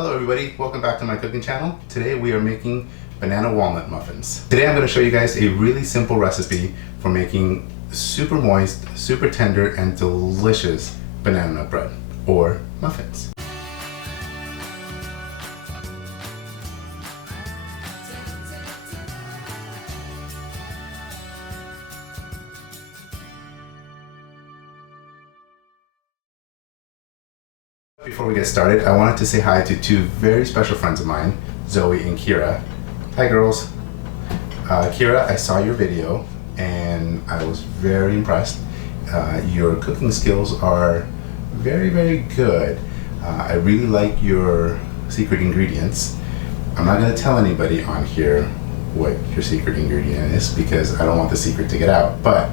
Hello everybody, welcome back to my cooking channel. Today we are making banana walnut muffins. Today I'm going to show you guys a really simple recipe for making super moist, super tender, and delicious banana nut bread, or muffins. Before we get started, I wanted to say hi to two very special friends of mine, Zoe and Kira. Hi girls. Kira, I saw your video and I was very impressed. Your cooking skills are very, very good. I really like your secret ingredients. I'm not going to tell anybody on here what your secret ingredient is because I don't want the secret to get out, but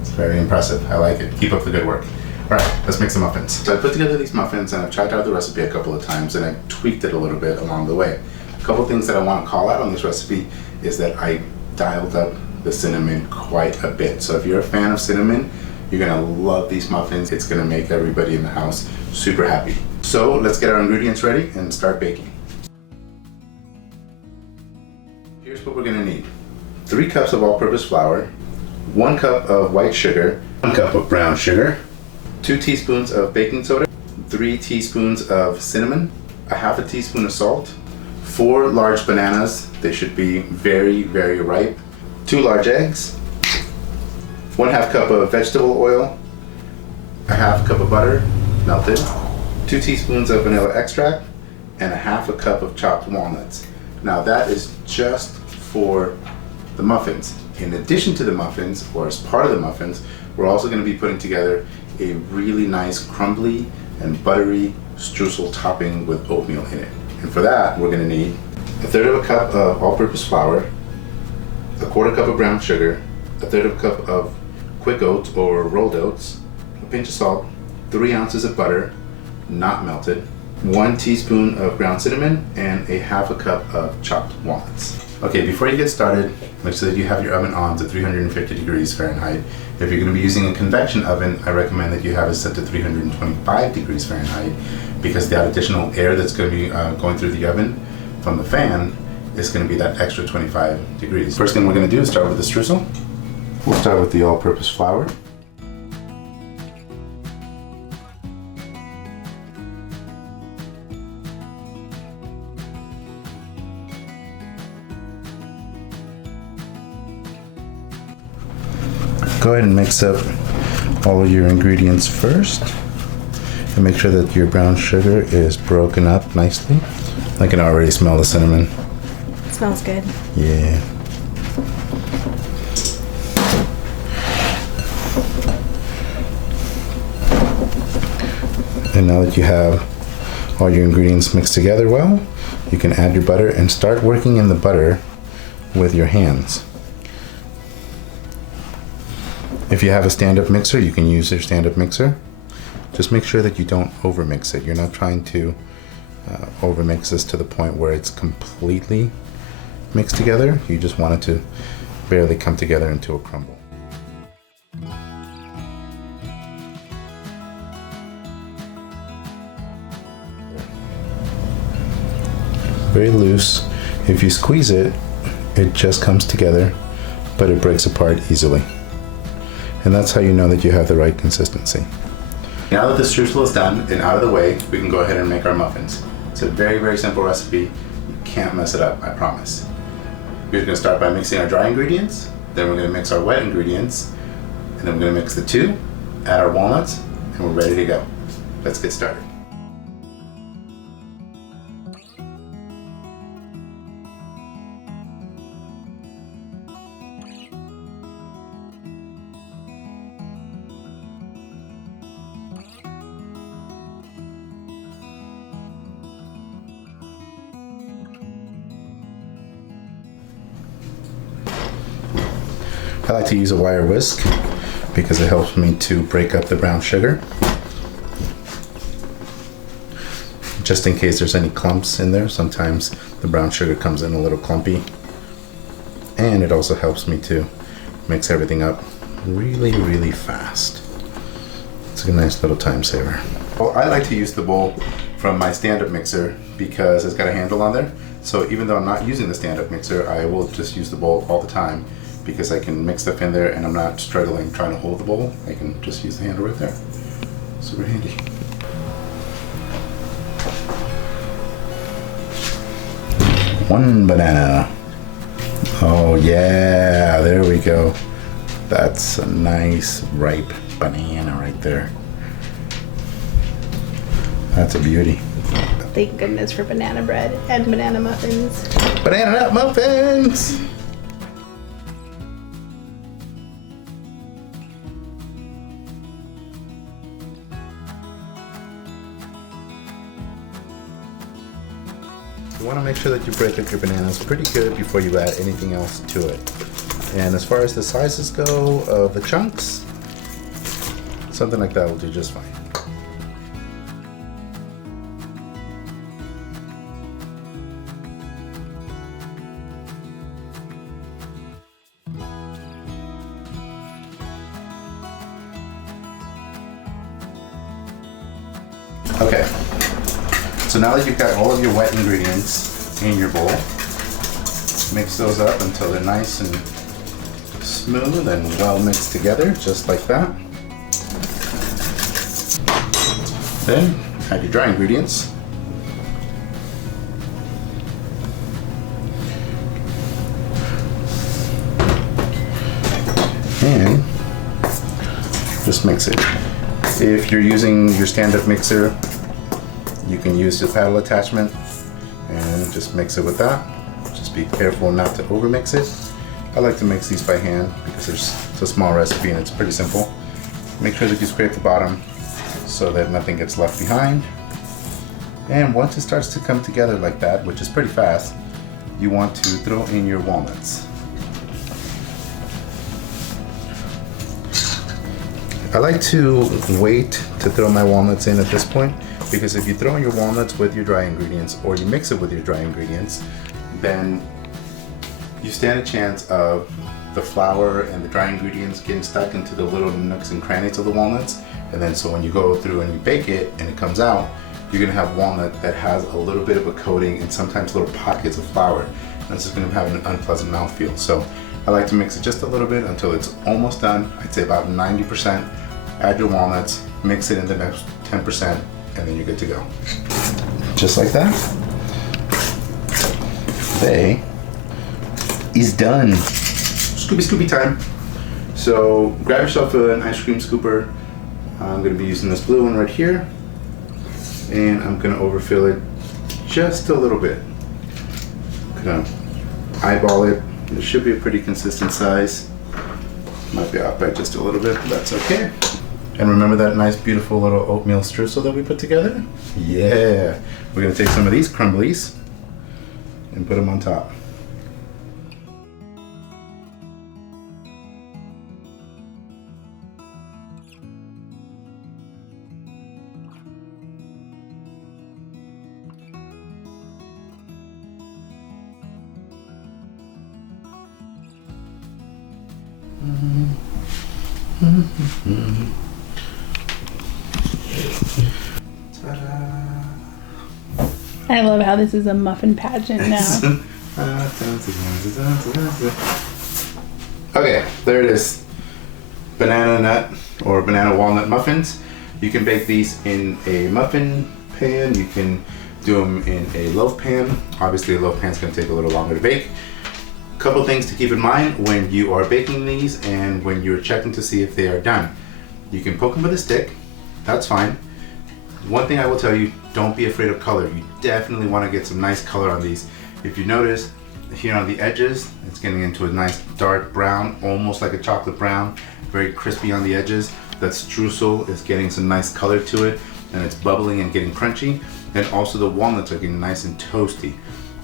it's very impressive. I like it. Keep up the good work. Alright, let's make some muffins. So I put together these muffins and I've tried out the recipe a couple of times and I tweaked it a little bit along the way. A couple things that I want to call out on this recipe is that I dialed up the cinnamon quite a bit. So if you're a fan of cinnamon, you're going to love these muffins. It's going to make everybody in the house super happy. So let's get our ingredients ready and start baking. Here's what we're going to need. 3 cups of all-purpose flour, 1 cup of white sugar, 1 cup of brown sugar, 2 teaspoons of baking soda, 3 teaspoons of cinnamon, a half a teaspoon of salt, 4 large bananas, they should be very, very ripe, 2 large eggs, 1/2 cup of vegetable oil, a half cup of butter, melted, 2 teaspoons of vanilla extract, and a half a cup of chopped walnuts. Now that is just for the muffins. In addition to the muffins, or as part of the muffins, we're also going to be putting together a really nice crumbly and buttery streusel topping with oatmeal in it. And for that, we're going to need 1/3 cup of all-purpose flour, 1/4 cup of brown sugar, 1/3 cup of quick oats or rolled oats, a pinch of salt, 3 ounces of butter, not melted, 1 teaspoon of ground cinnamon, and a half a cup of chopped walnuts. Okay, before you get started, make sure that you have your oven on to 350 degrees Fahrenheit. If you're going to be using a convection oven, I recommend that you have it set to 325 degrees Fahrenheit because that additional air that's going to be going through the oven from the fan is going to be that extra 25 degrees. First thing we're going to do is start with the streusel. We'll start with the all-purpose flour. Go ahead and mix up all of your ingredients first and make sure that your brown sugar is broken up nicely. I can already smell the cinnamon. It smells good. Yeah. And now that you have all your ingredients mixed together well, you can add your butter and start working in the butter with your hands. If you have a stand-up mixer, you can use your stand-up mixer. Just make sure that you don't overmix it. You're not trying to overmix this to the point where it's completely mixed together. You just want it to barely come together into a crumble. Very loose. If you squeeze it, it just comes together, but it breaks apart easily. And that's how you know that you have the right consistency. Now that the streusel is done and out of the way, we can go ahead and make our muffins. It's a very, very simple recipe. You can't mess it up, I promise. We're going to start by mixing our dry ingredients, then we're going to mix our wet ingredients, and then we're going to mix the two, add our walnuts, and we're ready to go. Let's get started. I like to use a wire whisk because it helps me to break up the brown sugar, just in case there's any clumps in there. Sometimes the brown sugar comes in a little clumpy, and it also helps me to mix everything up really, really fast. It's a nice little time saver. Well, I like to use the bowl from my stand-up mixer because it's got a handle on there. So even though I'm not using the stand-up mixer, I will just use the bowl all the time because I can mix stuff in there and I'm not struggling trying to hold the bowl. I can just use the handle right there. Super handy. One banana. Oh yeah, there we go. That's a nice ripe banana right there. That's a beauty. Thank goodness for banana bread and banana muffins. Banana nut muffins! You want to make sure that you break up your bananas pretty good before you add anything else to it. And as far as the sizes go of the chunks, something like that will do just fine. Okay, so now that you've got all of your wet ingredients in your bowl, mix those up until they're nice and smooth and well mixed together, just like that. Then add your dry ingredients. And just mix it. If you're using your stand-up mixer, you can use the paddle attachment and just mix it with that. Just be careful not to overmix it. I like to mix these by hand because it's a small recipe and it's pretty simple. Make sure that you scrape the bottom so that nothing gets left behind. And once it starts to come together like that, which is pretty fast, you want to throw in your walnuts. I like to wait to throw my walnuts in at this point because if you throw in your walnuts with your dry ingredients or you mix it with your dry ingredients, then you stand a chance of the flour and the dry ingredients getting stuck into the little nooks and crannies of the walnuts. And then so when you go through and you bake it and it comes out, you're gonna have walnut that has a little bit of a coating and sometimes little pockets of flour. And it's just gonna have an unpleasant mouthfeel. So I like to mix it just a little bit until it's almost done. I'd say about 90%. Add your walnuts, mix it in the next 10%, and then you're good to go. Just like that. They is done. Scooby time. So grab yourself an ice cream scooper. I'm gonna be using this blue one right here. And I'm gonna overfill it just a little bit. Gonna eyeball it. It should be a pretty consistent size. Might be off by just a little bit, but that's okay. And remember that nice, beautiful little oatmeal streusel that we put together? Yeah. We're gonna take some of these crumblies and put them on top. I love how this is a muffin pageant now. Okay, there it is. Banana nut or banana walnut muffins. You can bake these in a muffin pan. You can do them in a loaf pan. Obviously, a loaf pan is going to take a little longer to bake. Couple things to keep in mind when you are baking these and when you're checking to see if they are done. You can poke them with a stick. That's fine. One thing I will tell you, don't be afraid of color. You definitely want to get some nice color on these. If you notice here on the edges, it's getting into a nice dark brown, almost like a chocolate brown, very crispy on the edges. That streusel is getting some nice color to it and it's bubbling and getting crunchy. And also the walnuts are getting nice and toasty.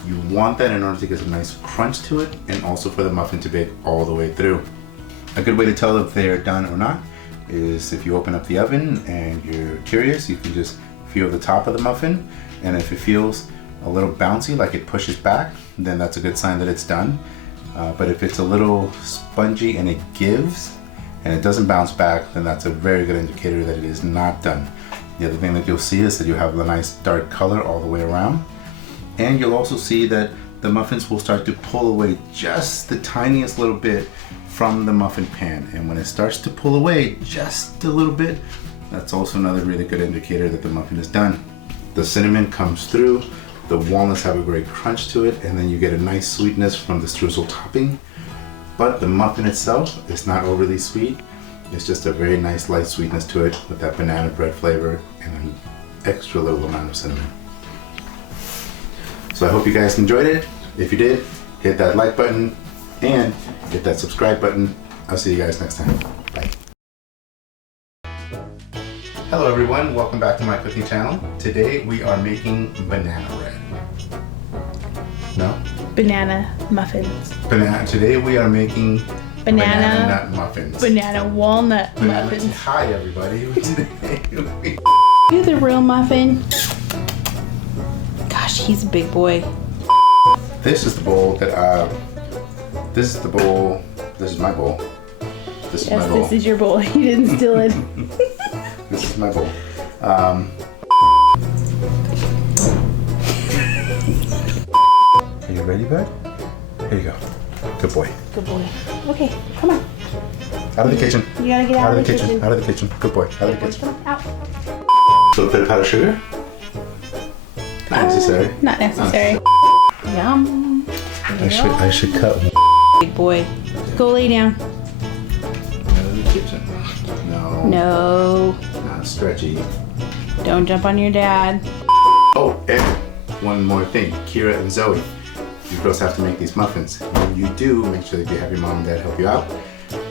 You want that in order to get a nice crunch to it and also for the muffin to bake all the way through. A good way to tell if they're done or not is if you open up the oven and you're curious, you can just feel the top of the muffin, and if it feels a little bouncy, like it pushes back, then that's a good sign that it's done. But if it's a little spongy and it gives and it doesn't bounce back, then that's a very good indicator that it is not done. The other thing that you'll see is that you have a nice dark color all the way around. And you'll also see that the muffins will start to pull away just the tiniest little bit from the muffin pan. And when it starts to pull away just a little bit, that's also another really good indicator that the muffin is done. The cinnamon comes through, the walnuts have a great crunch to it, and then you get a nice sweetness from the streusel topping. But the muffin itself is not overly sweet. It's just a very nice light sweetness to it with that banana bread flavor and an extra little amount of cinnamon. So I hope you guys enjoyed it. If you did, hit that like button and hit that subscribe button. I'll see you guys next time. Bye. Hello everyone, welcome back to my cooking channel. Today we are making banana bread. No? Banana muffins. Today we are making Banana nut muffins. Banana walnut muffins. Hi everybody. You're the real muffin. Gosh, he's a big boy. This is the bowl that this is my bowl. This is my bowl. This is your bowl. You didn't steal it. This is my bowl. Are you ready, bud? Here you go. Good boy. Good boy. Okay, come on. Out of the kitchen. You gotta get out of the kitchen. Out of the kitchen. Good boy. Out of the kitchen. Out. A little bit of powdered sugar. Not necessary. Not necessary. Yum. I should cut one. Big boy. Go lay down. Out of the kitchen. No. No. Not stretchy. Don't jump on your dad. Oh, and one more thing. Kira and Zoe, you girls have to make these muffins. When you do, make sure that you have your mom and dad help you out.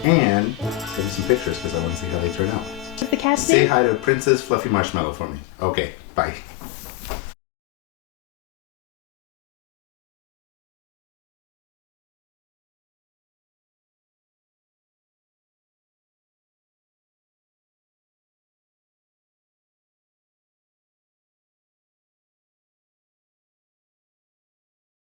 And take some pictures because I want to see how they turn out. What's the cat Say say? hi to Princess Fluffy Marshmallow for me. Okay, bye.